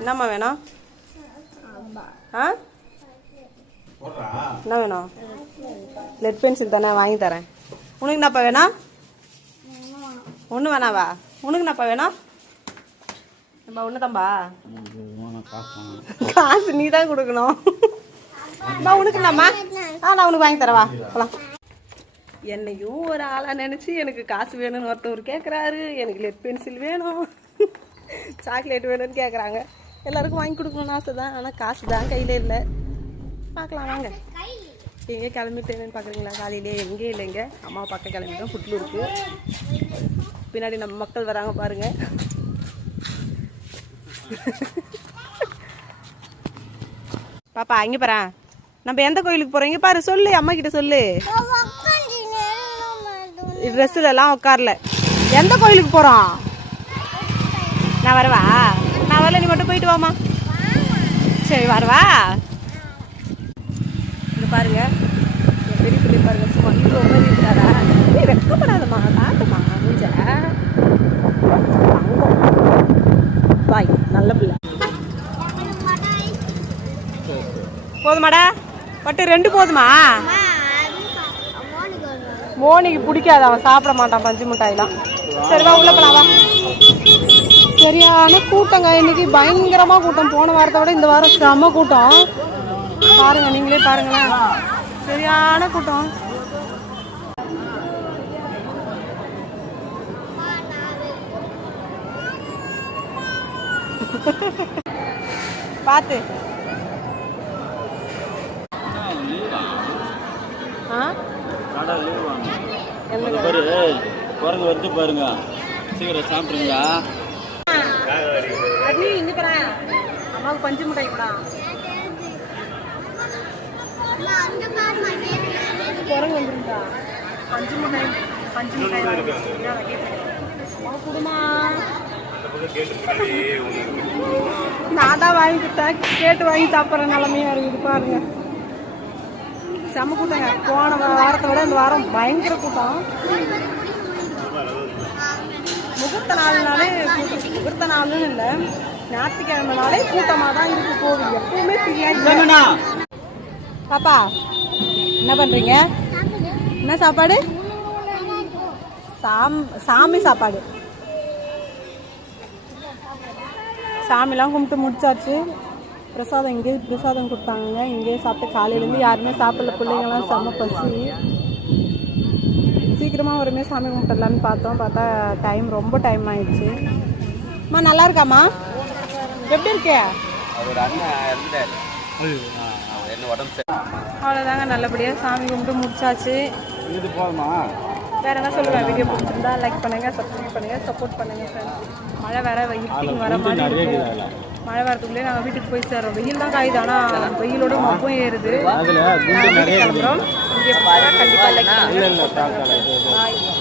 என்னம்மா வேணும்? ஆ என்ன வேணும்? லெட் பென்சில் தானே, வாங்கி தரேன். உனக்கு என்னப்பா வேணும்? ஒன்று வேணாவா? உனக்கு என்னப்பா வேணும்? நம்ம ஒன்று தான்பா. காசு நீ தான் கொடுக்கணும். உனக்கு என்னம்மா? நான் உனக்கு வாங்கி தரவா? போலாம். என்னையும் ஒரு ஆளாக நினச்சி எனக்கு காசு வேணும்னு ஒருத்தவர் கேட்குறாரு. எனக்கு லெட் பென்சில் வேணும், சாக்லேட் வேணும்னு கேட்குறாங்க. எல்லாருக்கும் வாங்கி கொடுக்கணும்னு ஆசை தான், ஆனால் காசு தான் கையில் இல்லை. பார்க்கலாம் வாங்க. எங்கே கிளம்பிட்டேன்னு பார்க்குறீங்களா? காலையிலே எங்கேயும் இல்லைங்க, அம்மா பக்கம் கிளம்பிட்டோம். புட்லூருக்கு பின்னாடி நம்ம மக்கள் வராங்க பாருங்க. பாப்பா இங்கே பாரு, நம்ம எந்த கோயிலுக்கு போகிறோம்? இங்கே பாரு, சொல்லு அம்மா கிட்ட சொல்லு. ட்ரெஸ்ஸில் எல்லாம் உட்காரல. எந்த கோயிலுக்கு போகிறோம்? நான் வரவா? நான் வரல, நீ மட்டும் போயிட்டு வாமா. சரி வரவா? இங்கே பாருங்க, பெரிய பிள்ளை பாருங்க, சும்மா ரொம்ப இருக்காரா? நீ வெக்கப்படாதம்மா, காட்டுமா முடிஞ்ச பாய். நல்ல பிள்ளை. போதுமாடா? பட்டு 2 போதுமா? மோனிக்கு பிடிக்காது, அவன் சாப்பிட மாட்டான் பஞ்சு மிட்டாயெல்லாம். சரிவா உள்ள போலாம் வா. சரியான கூட்டங்க இன்னைக்கு, பயங்கரமா கூட்டம். போன வாரத்தை விட இந்த வாரம் செம கூட்டம். பாருங்க, நீங்களே பாருங்களேன், சரியான கூட்டம். பார்த்து வருது பாருங்க, சீக்கிரம் சாப்பிடுங்களா? இங்க பாரு, அம்மாவுக்கு பஞ்சு மிட்டாய் கூட குரங்கு வந்துருந்தா. பஞ்சு மிட்டாய் குடுமா. நான் தான் வாங்கி கொடுத்தேன், கேட்டு வாங்கி சாப்பிட்ற நிலமையா இருக்குது பாருங்க. செம கூட்டங்க. போன வாரத்தை விட இந்த வாரம் பயங்கர கூட்டம். முகூர்த்த நாள்னாலே கூட்டம். முகூர்த்த நாள்னு இல்லை, ஞாயிற்றுக்கிழமைனாலே கூட்டமாக தான் இருக்கு கோவில். எப்பவுமே தெரியாது. பாப்பா என்ன பண்ணுறீங்க? என்ன சாப்பாடு? சாமி சாப்பாடு. சாமிலாம் கும்பிட்டு முடிச்சாச்சு. பிரசாதம் இங்கே பிரசாதம் கொடுத்தாங்க, இங்கேயே சாப்பிட்டு. காலையிலேருந்து யாருமே சாப்பிடல, பிள்ளைங்களாம் செம்ம பசி. சீக்கிரமாக ஒருமே சாமி கும்பிட்டுடலான்னு பார்த்தா ரொம்ப டைம் ஆயிடுச்சு. அம்மா நல்லா இருக்காம்மா? எப்படி இருக்கே? அவ்வளோதாங்க, நல்லபடியாக சாமி கும்பிட்டு முடிச்சாச்சு. வேறு என்ன சொல்லுவேன்? வீடியோ பிடிச்சிருந்தா லைக் பண்ணுங்கள், சப்ஸ்கிரைப் பண்ணுங்கள், சப்போர்ட் பண்ணுங்கள் ஃப்ரெண்ட்ஸ். மழை வேறு வெயில் வர மாதிரி இருக்குது. மழை வரதுக்குள்ளே நாங்கள் வீட்டுக்கு போய் சேர்றோம். வெயில் தான் காயுது, ஆனால் வெயிலோட மப்பும் ஏறுது. கிளம்புறோம். இங்கே கண்டிப்பாக லைக் பண்ணுங்கள்.